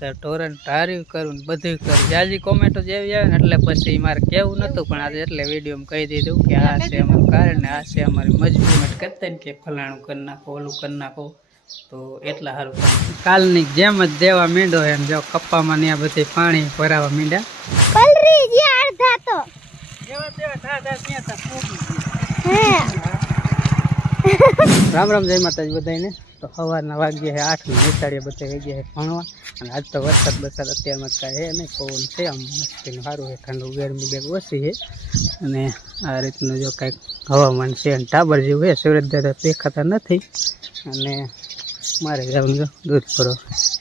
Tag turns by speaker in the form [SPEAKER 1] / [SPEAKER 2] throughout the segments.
[SPEAKER 1] કર ટોરન ટાર્યું કરું બધું કરું. જાજી કોમેન્ટો જેવી આવે ને એટલે પછી મારે કેવું નતું પણ આજે એટલે વિડીયોમાં કહી દીધું કે આ છે અમારું કારણ આ છે અમારી મજબૂરી કરતા ને કે ફલાણું કરી નાખો ઓલું કરી નાખો તો એટલા સારું કાલની જેમ જ દેવા મીંડો એમ જો કપ્પામાં ત્યાં બધી પાણી ભરાવા મીંડ્યા.
[SPEAKER 2] અડધા તો. હે.
[SPEAKER 1] રામ રામ જય માતાજી બધાને તો સવારના વાગ્યા છે આઠ ને બેસાડીએ બધા વાગ્યા છે ભણવા. અને આજ તો વરસાદ બરસાદ અત્યારમાં કાંઈ છે નહીં પવન છે આમ મસ્તીનું સારું છે ઠંડુ ગરમી બેગ ઓછી છે અને આ રીતનું જો કાંઈક હવામાન છે અને ટાબર જેવું છે સુરત દાદા દેખાતા નથી. અને મારે જવાનું જો દૂધ ભરો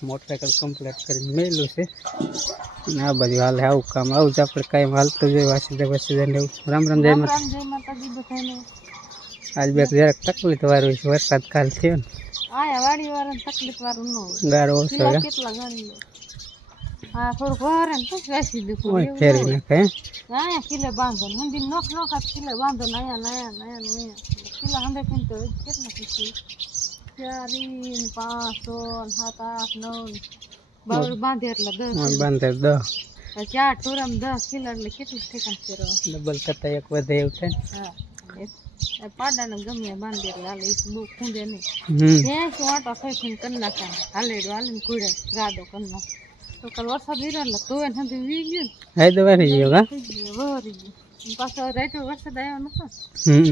[SPEAKER 1] મોટરસાઇકલ કમ્પ્લીટ કરીને મેલું છે. અને આ બાજુ હાલે આવું કામ આવું જ આપણે કાંઈ હાલતું જોઈએ વાસી એવું. રામ રામ જય માતા આજ બે જરાક તકલીફ વાળું છે વરસાદ કાલ થયો ને.
[SPEAKER 2] આયા વાડી વાળાને તકલીફ વાળું ન
[SPEAKER 1] ગારો ઓછો છે.
[SPEAKER 2] કેટલા ગણી હા થોડુંક વરે ને પછી વેસી દીધું.
[SPEAKER 1] ફેરી નાખે?
[SPEAKER 2] અહીંયા કિલે બાંધો ને. હંદી નોખ નોખા કિલે બાંધો ને અહીંયા ને અહીંયા ને અહીંયા ને અહીંયા. કિલા હંડે કેમ તો કેટલા પછી ચારી ને પાંચસો સાત આઠ નવ બાવળ બાંધે એટલે દસ
[SPEAKER 1] બાંધે દહ
[SPEAKER 2] ચાર ટોરામ દસ કિલો એટલે કેટલું ઠેકાણ ફેરવા
[SPEAKER 1] ડબલ કરતા એક વધે એવું થાય
[SPEAKER 2] હા. પાડાને ગમે બાંધી એટલે હાલે એ બહુ ખૂંદે નહીં. ત્યાં શું આટો થઈ થઈ કરી નાખે. હાલેડો હાલીને કુડે રાદો કરી નાખે. તો કાલ વરસાદ વીરો એટલે તો એને હંધી વી ગયું
[SPEAKER 1] હે તો વારી ગયો કા?
[SPEAKER 2] વારી ગયું. પાછો રાઈતો વરસાદ આવ્યો નતો.
[SPEAKER 1] હમ.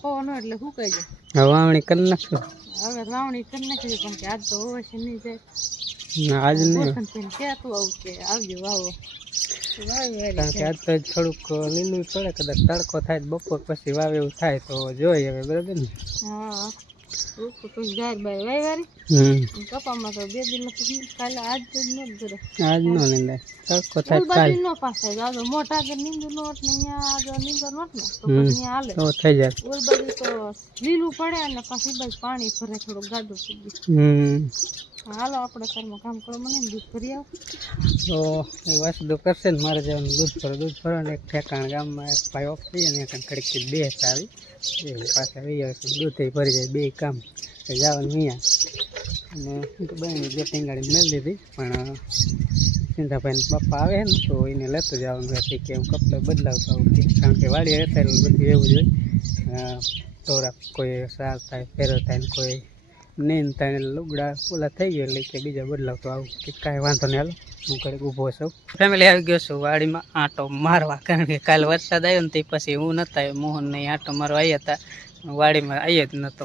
[SPEAKER 2] પવન એટલે સુકાઈ ગયો.
[SPEAKER 1] હવે વાવણી કરી નાખશું?
[SPEAKER 2] હવે વાવણી કરી નાખી પણ કે આજ તો હોય છે. નહીં. જાય
[SPEAKER 1] આજ નહીં
[SPEAKER 2] કે તું આવું કે? આવજો વાવો.
[SPEAKER 1] કારણ કે આજ તો થોડુંક લીલું પડે કદાચ તડકો થાય બપોર પછી વાવ એવું થાય તો જોઈએ હવે બરાબર ને?
[SPEAKER 2] હા. લીલું પડે અને પછી પાણી ભરે થોડું ગાડું હાલો, આપણે ઘરમાં કામ કરો મને દૂધ ભરી આવ.
[SPEAKER 1] તો એ વાસુદો કરશે ને, મારે જવાનું દૂધ ભરો દૂધ ભરો ને, એક ઠેકાણ ગામમાં એક ભાઈ ઓફ થઈ અને એક કડીક બે આવી. એ પાછા આવી આવે છે, દૂધ ભરી જાય, બે કામ. તો જવાનું અહીંયા. અને હું તો બહેન બે ટીંગાડી મેળ દીધી પણ સિંધાભાઈને પપ્પા આવે ને, તો એને લેતો જવાનું હતી કે હું કપડાં બદલાવતા આવું કારણ કે વાડી રહેતા બધું એવું જ હોય. તોરા કોઈ સાર થાય, ફેરો થાય ને કોઈ નીન થાય લુગડા ઓલા થઈ ગયો એટલે કે બીજા બદલાવ તો આવું કે કાંઈ વાંધો નહીં, હાલો. હું ઘડીક ઊભો છું. ફેમિલી આવી ગયો છું, વાડીમાં આંટો મારવા. કારણ કે કાલે વરસાદ આવ્યો ને તે પછી હું નહોતા આવ્યો. મોહન નહીં આંટો મારવા આવ્યા હતા. વાડીમાં આવ્યો જ નહોતો.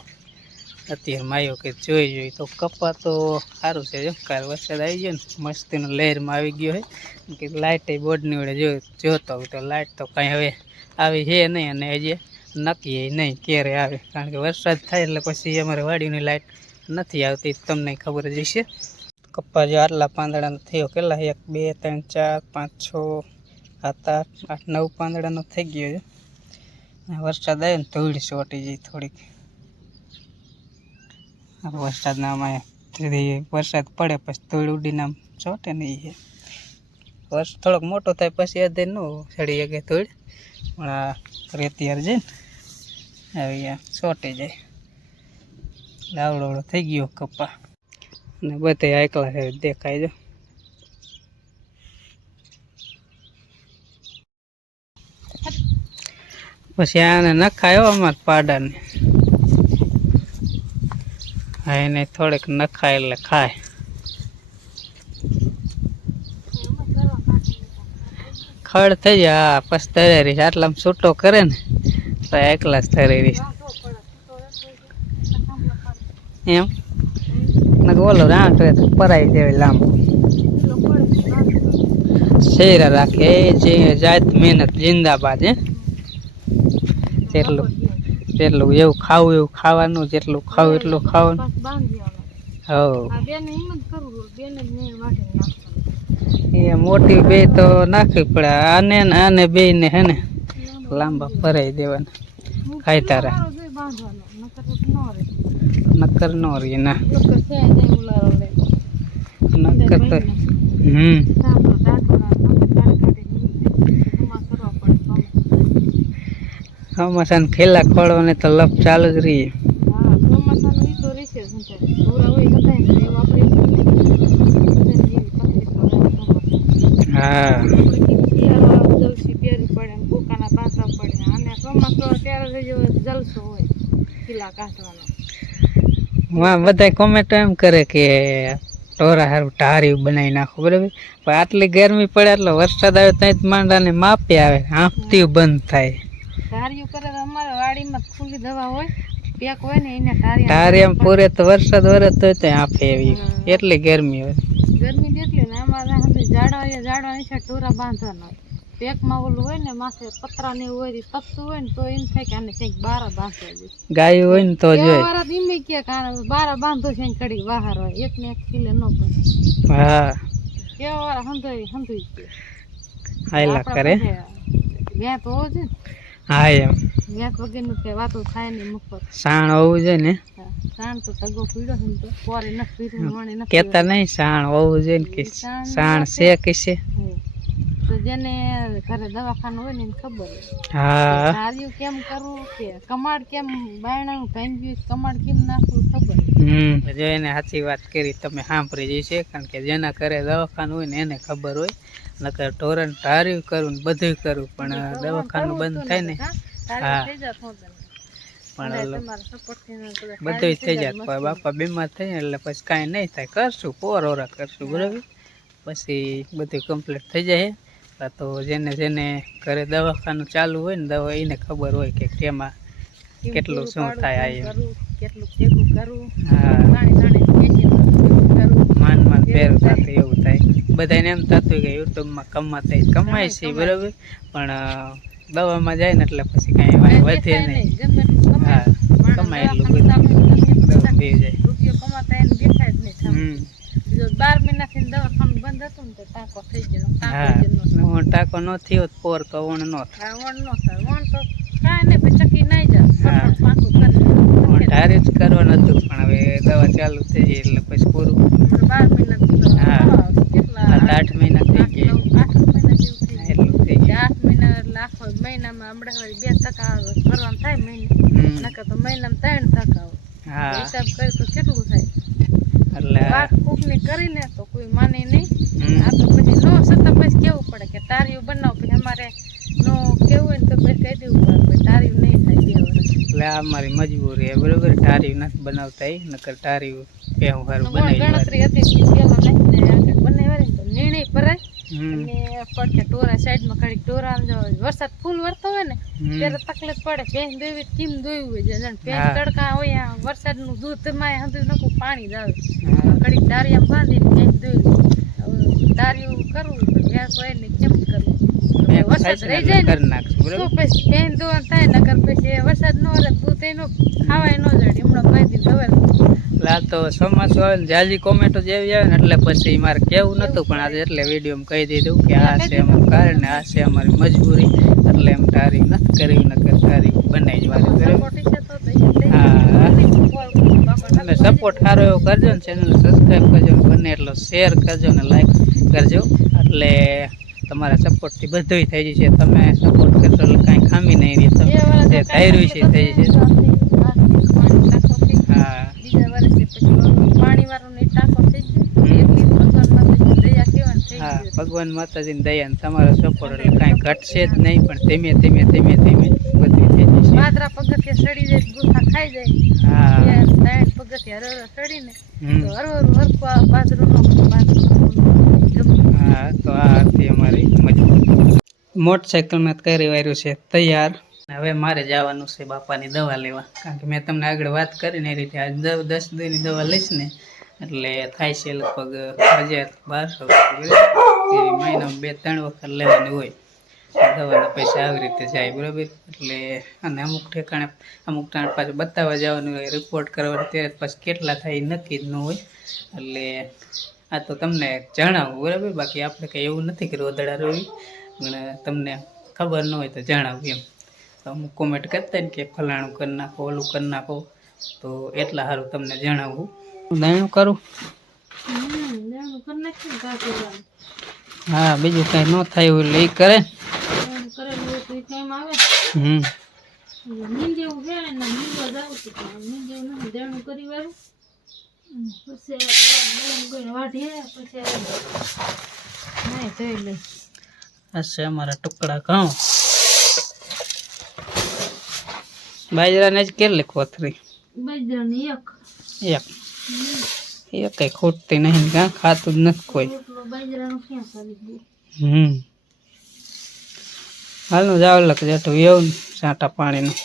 [SPEAKER 1] અત્યારે માયો કે જોઈ જોઈ તો કપા તો સારું છે જો. કાલ વરસાદ આવી ગયો ને, મસ્તીનો લહેરમાં આવી ગયો હોય કે લાઇટ બોર્ડની વડે જો જોતો તો લાઇટ તો કાંઈ હવે આવી છે નહીં અને હજી નક્કી નહીં ક્યારે આવે. કારણ કે વરસાદ થાય એટલે પછી અમારે વાડીની લાઇટ નથી આવતી તમને ખબર જ હશે. કપ્પા જો આટલા પાંદડાનો થયો, કેટલા? એક, બે, ત્રણ, ચાર, પાંચ, છ, સાત, આઠ આઠ, નવ પાંદડાનો થઈ ગયો છે. વરસાદ આવ્યો ને, ધૂળ ચોટી જાય થોડીક. વરસાદના આમાં વરસાદ પડે પછી ધૂળ ઉડીને આમ ચોટે નહીં છે વર્ષ થોડોક મોટો થાય પછી અધે ન ચડી શકે ધૂળ, પણ આ રેતિયાર છે ને આવી ચોટી જાય. આવડો થઈ ગયો કપા. અને બધે એકલા છે દેખાય જો. પછી આને નખાયો અમાર પાડાને. હા, એને થોડેક નખાય એટલે ખાય. ખડ થઈ જાય પછી તરે રહીશ આટલામાં છૂટો કરે ને, તો એકલા જ તરે રહીશ એમ? નક ઓલો રાંટ હોય તો પરાઈ દેવી લાંબુ. શેરા રાખે, જે જાત મહેનત, જિંદાબાદ, હે? જેટલું જેટલું એવું ખાવું, એવું ખાવાનું, જેટલું ખાવું, એટલું ખાવાનું. હવ એ મોટી બે તો નાખવી પડે, આને ને આને બે ને હે ને? લાંબા ભરાઈ દેવાના. ખાઈ તારા. નક્કર નો રહી ના નક્કર તો હમ. ચોમાસાને ખેલા ખોળવાને તો લપ ચાલુ જ રહી
[SPEAKER 2] હા જલસો હોય કિલ્લા કાઢવાનો
[SPEAKER 1] વાહ બધા કોમેન્ટ એમ કરે કે ટોરા હારું ટારી બનાવી નાખો બરાબર? પણ આટલી ગરમી પડે એટલે વરસાદ આવે ત્યાં જ માંડાને માપે આવે આંપતી બંધ થાય.
[SPEAKER 2] ધાર્યું કરે તો અમારે વાડીમાં ખુલ્લી દવા હોય પેક હોય ને એને
[SPEAKER 1] ટારી એમ પૂરે તો વરસાદ વરે તો ત્યાં આપે એવી એટલી ગરમી હોય.
[SPEAKER 2] ગરમી જેટલી ને અમારે ઝાડવા ઝાડવા નીચે ટોરા બાંધવાના હોય. પેકમાં ઓલું હોય ને માથે પતરા ને હોય તપતું હોય ને તો એમ થાય કે આને ક્યાંક બારા બાંધે
[SPEAKER 1] ગાય હોય ને તો
[SPEAKER 2] એવા
[SPEAKER 1] જોઈ
[SPEAKER 2] ધીમે કે કારણ બારા બાંધો છે ને કડી બહાર હોય. એક ને એક ખીલે ન પડે.
[SPEAKER 1] હા.
[SPEAKER 2] કેવા વાળા હંધોઈ હંધોઈ છે.
[SPEAKER 1] હાયલા કરે.
[SPEAKER 2] વ્યાત તો છે ને.
[SPEAKER 1] હા એમ.
[SPEAKER 2] વ્યાત વગરનું કે વાતો થાય નહીં મફત
[SPEAKER 1] સાણ હોવું જોઈએ ને.
[SPEAKER 2] સાણ તો તગો પીડો છે ને તો. કોરે ન પીધું
[SPEAKER 1] કેતા નહીં સાણ હોવું જોઈએ ને કે સાણ છે કે છે.
[SPEAKER 2] તો જેને ઘરે દવાખાનું હોય ને એને ખબર હોય.
[SPEAKER 1] હા.
[SPEAKER 2] કાર્યું કેમ કરવું કે કમાડ કેમ બાયણાનું ભાંગ્યું કમાડ કેમ નાખવું ખબર
[SPEAKER 1] હમ. જો એને સાચી વાત કરી તમે સાંભળી જઈશે કારણ કે જેના ઘરે દવાખાનું હોય ને એને ખબર હોય. નકર ટોરન ટાર્યું કરું ને બધું કરું પણ દવાખાનું બંધ થાય ને.
[SPEAKER 2] હા?
[SPEAKER 1] પણ
[SPEAKER 2] બધા
[SPEAKER 1] થઈ જાય બાપા બીમાર થઈ એટલે પછી કાંઈ નહીં થાય. કરશું પોર ઓરા કરશું બરાબર? પછી બધું કમ્પ્લીટ થઈ જાય. આ તો જેને જેને ઘરે દવાખાનું ચાલુ હોય ને દવા એને ખબર હોય કે કેમાં કેટલું શું થાય આ
[SPEAKER 2] કેટલું ભેગું કરવું
[SPEAKER 1] માન માન પેર થતું એવું થાય. બધાને એમ થતું કે યુટ્યુબમાં કમાતા. કમાય છે બરાબર? પણ દવામાં જાય ને એટલે પછી કાંઈ વાંધો નહીં. હા કમાય એટલું
[SPEAKER 2] બધા.
[SPEAKER 1] જાય. હમ.
[SPEAKER 2] જો બાર મહિનાથી દવાખાનું બંધ હતું ને તો ટાંકો થઈ ગયો ટાંકો
[SPEAKER 1] હા.
[SPEAKER 2] ન થાય.
[SPEAKER 1] ટાંકો ન થયો તો પોર તો વણ નો થાય.
[SPEAKER 2] વણ નો થાય. વણ તો કાંઈ નહીં પછી ચકી નહીં જાય. પાકું કરી.
[SPEAKER 1] ધારે જ કરવાનું હતું પણ હવે દવા ચાલુ થઈ જાય એટલે પછી પૂરું.
[SPEAKER 2] બાર મહિના
[SPEAKER 1] હા.
[SPEAKER 2] હા, કેટલા?
[SPEAKER 1] આઠ મહિના થઈ
[SPEAKER 2] આઠ
[SPEAKER 1] ગયા.
[SPEAKER 2] આઠ મહિના જેવું થઈ
[SPEAKER 1] એટલું થઈ
[SPEAKER 2] કે આઠ મહિના આખો મહિનામાં હમણાં વળી બે ટકા કરવાનું થાય મહિને. નકર તો મહિનામાં ત્રણ ટકા હિસાબ કરી તો કેટલું થાય?
[SPEAKER 1] એટલે
[SPEAKER 2] વાત કોકની કરીને તો કોઈ માને નહીં. આ તો પછી નો છતાં પછી કેવું પડે કે તારીયું બનાવ પછી અમારે નો કેવું હોય ને તો પછી કહી દેવું પડે તારીયું નહીં થાય બે
[SPEAKER 1] એટલે આ મારી મજબૂરી છે બરોબર? ટારી નથી બનાવતા એ નકર ટારી પહેવું સારું બનાવી
[SPEAKER 2] ગણતરી હતી ને તો નિર્ણય
[SPEAKER 1] હમ
[SPEAKER 2] અને પડકે ટોરા સાઈડમાં ઘડીક ટોરા વરસાદ ફૂલ વરતો હોય ને ત્યારે તકલીફ પડે. ભેંસ દોવી કેમ દોયું હોય છે. ભેંસ તડકા હોય વરસાદનું દૂધમાં હંધું નકું પાણી જ આવે. ઘડીક દારિયા બાંધીને ભેંસ હવે દારિયું કરવું ભેંસ હોય ને કેમ કરવું? વરસાદ રહી જાય ને તો પછી ભેંસ દોવાનું થાય નકર પછી વરસાદ ન રહે દૂધ એનું ખાવાય ન જડે હમણાં બાંધી દવે
[SPEAKER 1] એટલે આ તો ચોમાસું આવે ને જાજી કોમેન્ટો જેવી આવે ને એટલે પછી મારે કેવું નતું પણ આજે એટલે વિડીયોમાં કહી દીધું કે આ છે અમારું કારણ ને આ છે અમારી મજબૂરી એટલે એમ તારી નથી કરવી નકર તારી બનાવી
[SPEAKER 2] ઈ લઈ
[SPEAKER 1] હા. તમે સપોર્ટ સારો એવો કરજો ને ચેનલ સબસ્ક્રાઈબ કરજો બને એટલો શેર કરજો ને લાઈક કરજો. એટલે તમારા સપોર્ટથી બધુંય થઈ જશે. તમે સપોર્ટ કરશો એટલે કાંઈ ખામી નહીં રહે. તમે જે થઈ
[SPEAKER 2] રહ્યું છે થઈ
[SPEAKER 1] જશે.
[SPEAKER 2] બીજા વર્ષે પછી પાણી વાળું ને ટાંકો થઈ ગયો ભગવાન માતાજી ને
[SPEAKER 1] દયા તમારો સપોર્ટ એટલે કાંઈ ઘટશે જ નહીં પણ ધીમે ધીમે ધીમે ધીમે બધી થઈ જશે.
[SPEAKER 2] પાદરા પગથિયા સડી જાય ગુફા ખાઈ જાય.
[SPEAKER 1] હા.
[SPEAKER 2] સાઈડ પગથિયા હરવા સડીને. તો હરવાનું હરખું આ બાજરું
[SPEAKER 1] હા તો આ હતી અમારી મજબૂત. મોટરસાયકલમાં કરી વાર્યું છે તૈયાર હવે મારે જવાનું છે બાપાની દવા લેવા. કારણ કે મેં તમને આગળ વાત કરીને એ રીતે આજ દસ દિનની દવા લઈશ ને, એટલે થાય છે લગભગ હજાર બારસો મહિનામાં બે ત્રણ વખત લેવાની હોય. દવાના પૈસા આવી રીતે જાય, બરાબર? એટલે અને અમુક ઠેકાણે, અમુક ટાણે પાછું બતાવવા જવાનું હોય રિપોર્ટ કરવાનું, ત્યારે પાછું કેટલા થાય એ નક્કી જ ન હોય. એટલે આ તો તમને જણાવું, બરાબર? બાકી આપણે કંઈ એવું નથી કે રોદડા રોવી પણ તમને ખબર ન હોય તો જણાવું એમ. તો અમુક કોમેન્ટ કરતા ને કે ફલાણું કરી નાખો ઓલું કરી નાખો. તો એટલા સારું તમને જણાવું. દણું કરું. હા બીજું કાંઈ ન થાય એવું લઈ કરે. હમ.
[SPEAKER 2] પછી
[SPEAKER 1] અમારા ટુકડા ઘઉં. બાજરાને જ કેટલી કોથરી
[SPEAKER 2] બાજરાની એક.
[SPEAKER 1] એક. એ કઈ ખોટતી નહીં કાં ખાતું જ નથી કોઈ. હમ. હાલનું જાવ લખ તું એવું સાટા પાણીનું.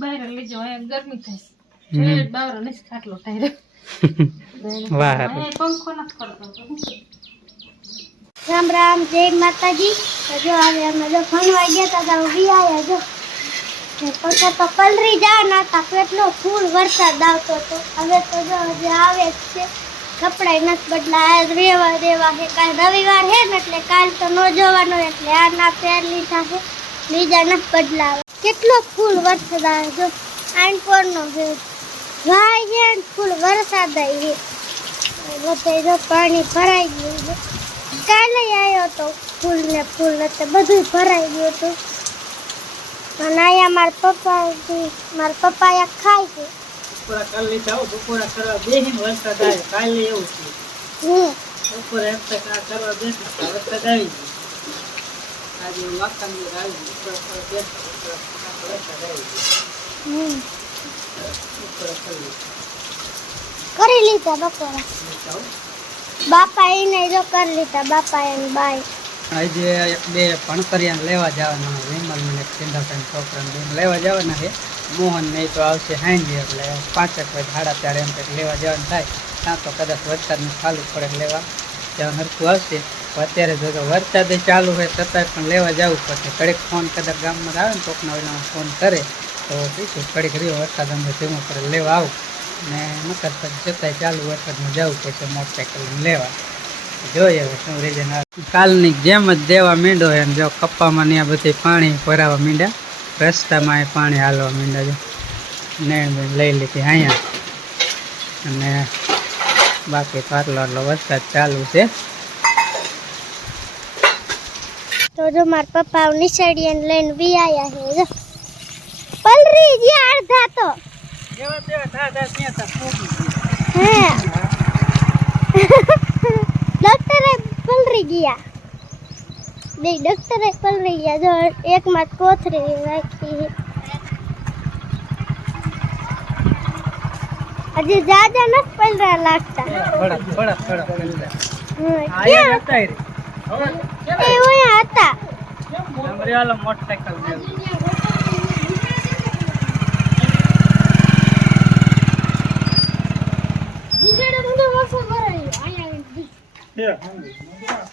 [SPEAKER 2] બહાર લઈ જાવ અહીંયા ગરમી થાય બાવરો નથી ખાટલો થાય
[SPEAKER 1] વાહ
[SPEAKER 2] પંખો નથી કરતો.
[SPEAKER 3] રામ રામ જય માતાજી. તો જો હવે અમે જો ભણવા ગયા હતા તો વી આવ્યા જો. પછી તો કલરી જવાના હતા કેટલો ફૂલ વરસાદ આવતો હતો. હવે તો જો હજી આવે જ છે. કપડાય નથી બદલાયા. રેવા રેવા છે કાલ રવિવાર છે ને એટલે કાલ તો ન જવાનો એટલે આ ના પહેર લીધા છે બીજા નથી બદલાવા. કેટલો ફૂલ વરસાદ આવે જો. આનપોરનો છે ભાઈ છે ફૂલ વરસાદ આવી બધે જો પાણી ભરાઈ ગયું કાલે આવ્યો તો ફૂલ ને ફૂલ એટલે બધું ભરાઈ ગયું હતું. અને અહીંયા મારા પપ્પા મારા પપ્પા ખાય છે
[SPEAKER 1] બપોરા કાલે જાવ બપોરા કરવા બેહીને વરસાદ આવે. કાલે એવું છે. બપોરે એમ થાય કે આ કરવા બેસી વરસાદ આવી ગયો. આજે વાંકાનેર આવી બપોરા બેસી વરસાદ આવી ગયો. કરી
[SPEAKER 3] લીધા બપોરા.
[SPEAKER 1] જાઓ.
[SPEAKER 3] બાપા એને જો કરી લીધા બાપા એને બાય
[SPEAKER 1] આજે બે ભણકરિયાને લેવા જવાના વિમલ મને ચિંતાબેન છોકરાને લેવા જવાના છે. મોહન નહીં તો આવશે હાંજી એટલે પાંચેક વાગે સાડા ચાર એમ કંઈક લેવા જવાનું થાય. ત્યાં તો કદાચ વરસાદનું ચાલુ પડે લેવા જવાનું હરખું આવશે. અત્યારે જો વરસાદ ચાલુ હોય છતાંય પણ લેવા જવું પડશે. કડીક ફોન કદાચ ગામમાં આવે ને કોકના ઓલામાં ફોન કરે, તો કીધું કડીક રહ્યો વરસાદ અમે ધીમો પડે, લેવા આવું. ને નકર પછી જતાંય ચાલુ વરસાદમાં જવું પડશે મોટરસાઇકલ લેવા. જોઈએ શું રીઝન કાલની જેમ જ દેવા મીંડો એમ જો કપ્પામાં આ બધી પાણી ભરાવા મીંડ્યા. રસ્તામાં એ પાણી હાલવા માંડ્યા છે. ને લઈ લીધી અહીંયા. અને બાકી પાટલો આટલો વરસાદ ચાલુ છે.
[SPEAKER 3] તો જો મારા પપ્પા નિસળીને લઈને વી આવ્યા છે જો. પલરી ગયા અડધા તો. હે. પલરી ગયા. બે ડોક્ટરે પલરી ગયા. જો એક માં કોથરી રાખી હજી જાજા નથી પલરા લાગતા. હતા.
[SPEAKER 1] અમારી હાલો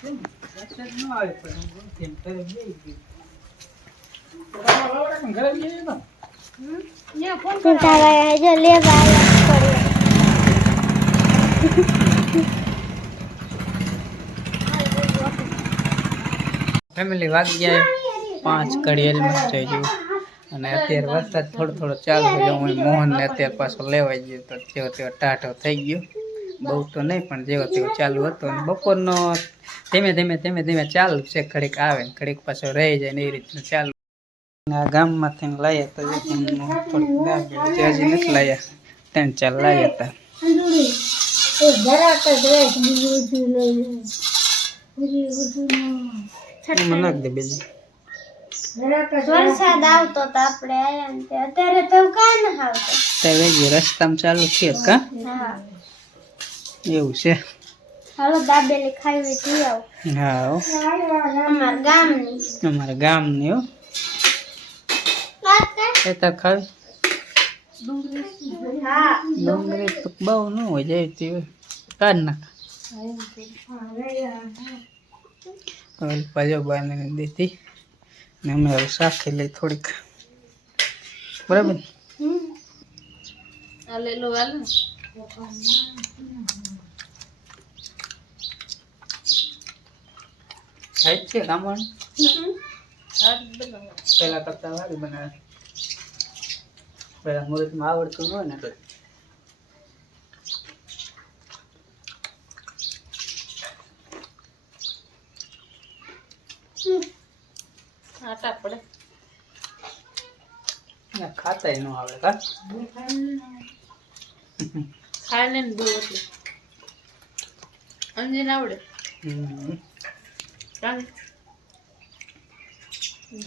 [SPEAKER 1] મોટરસાઇકલ મેળવી.
[SPEAKER 3] જીજેડે બધો વરસાદ ભરાઈ ગયો અહીંયા આવીને
[SPEAKER 1] વરસાદ ન આવે પણ હું તેમ ઘરે બેસી ગયો. ઘરે બેસી ગયો.
[SPEAKER 2] ત્યાં ફોન
[SPEAKER 3] તારા જો લેવા આવ્યા પડ્યા
[SPEAKER 1] ફેમિલી વાગી ગયા પાંચ ઘડિયાળમાં થઈ ગયું અને અત્યારે વરસાદ થોડો થોડો ચાલુ થઈ ગયો હું મોહનને અત્યારે પાછો લેવાઈ ગયો તો જેવો તેવો ટાઢો થઈ ગયો બહુ તો નહીં પણ જેવો તેવો ચાલુ હતો અને બપોરનો ધીમે ધીમે ધીમે ધીમે ચાલુ છે ઘડીક આવે ઘડીક પાછો રહી જાય ને એ રીતનું ચાલુ. આ ગામમાંથી લાયા તો હજી નથી લાયા ત્રણ ચાર લાયા હતા. નાખ દે બીજું.
[SPEAKER 3] વરસાદ આવતો તો આપણે આયા તે અત્યારે તો કાંઈ ન આવતો.
[SPEAKER 1] રસ્તામાં ચાલુ છે કા?
[SPEAKER 3] હા.
[SPEAKER 1] એવું છે.
[SPEAKER 3] હાલો દાબેલી ખાવી હતી આવ.
[SPEAKER 1] હા હો.
[SPEAKER 3] અમારા ગામની.
[SPEAKER 1] અમાર ગામની હો. એ તો ખાવી
[SPEAKER 3] હા
[SPEAKER 1] ડુંગળી તો બહુ ન હોય જાય તે કાઢ નાખ. હવે પાજો બાંધીને દીધી. ને અમે હવે શાખી લઈ થોડીક. બરાબર?
[SPEAKER 2] હાલે લો હાલ
[SPEAKER 1] થાય છે કામણ પેલા કરતા બનાવે. પેલા મુહૂર્તમાં આવડતું ન હોય ને એટલે
[SPEAKER 2] આટા પડે.
[SPEAKER 1] ના ખાતાય ન આવે કા?
[SPEAKER 2] ખાય ને બહુ એટલે. અંજીને આવડે.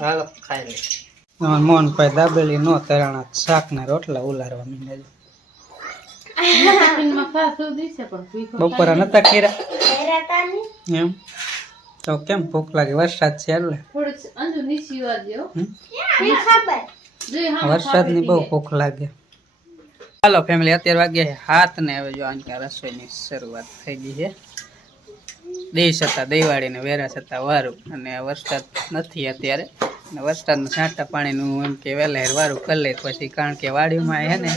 [SPEAKER 1] હાલો ખાઈ લે. મોહનભાઈ દાબેલી નો તરાણા શાક ના રોટલા ઉલારવા
[SPEAKER 2] ભૂખો
[SPEAKER 1] બપોરા નતા ખીરા એમ. તો કેમ ભૂખ લાગે? વરસાદ છે એટલે?
[SPEAKER 2] વરસાદ
[SPEAKER 1] વરસાદની બહુ ભૂખ લાગે. હાલો ફેમિલી અત્યારે વાગ્યા છે હાથ ને હવે જો આની રસોઈની શરૂઆત થઈ ગઈ છે. દેશ હતા દહીવાળી ને વેરા હતા વારું અને વરસાદ નથી અત્યારે. અને વરસાદનું છાંટા પાણીનું એમ કે વહેલા વારું કરી લે પછી, કારણ કે વાડીમાં છે ને,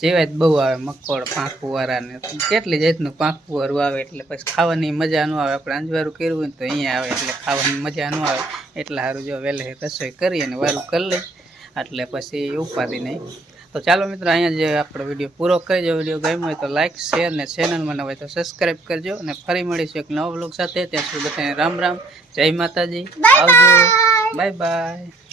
[SPEAKER 1] જેવાય જ બહુ આવે મકોડ પાંખુવારા ને કેટલી જાતનું પાંખું વાળું આવે એટલે પછી ખાવાની મજા ન આવે. આપણે અંજવારું કર્યું હોય તો અહીંયા આવે એટલે ખાવાની મજા ન આવે. એટલે સારું જો વહેલે રસોઈ કરી અને વારું કરી લઈ એટલે પછી ઉપાધિ નહીં. તો ચાલો મિત્રો અહીંયા જે આપણો વીડિયો પૂરો કરી જો વીડિયો ગમ્યો હોય તો લાઇક શેર અને ચેનલમાં ન હોય તો સબસ્ક્રાઈબ કરજો અને ફરી મળીશું એક નવા બ્લોગ સાથે. ત્યાં સુધી બધાને રામ રામ. જય માતાજી. આવજો. Bye bye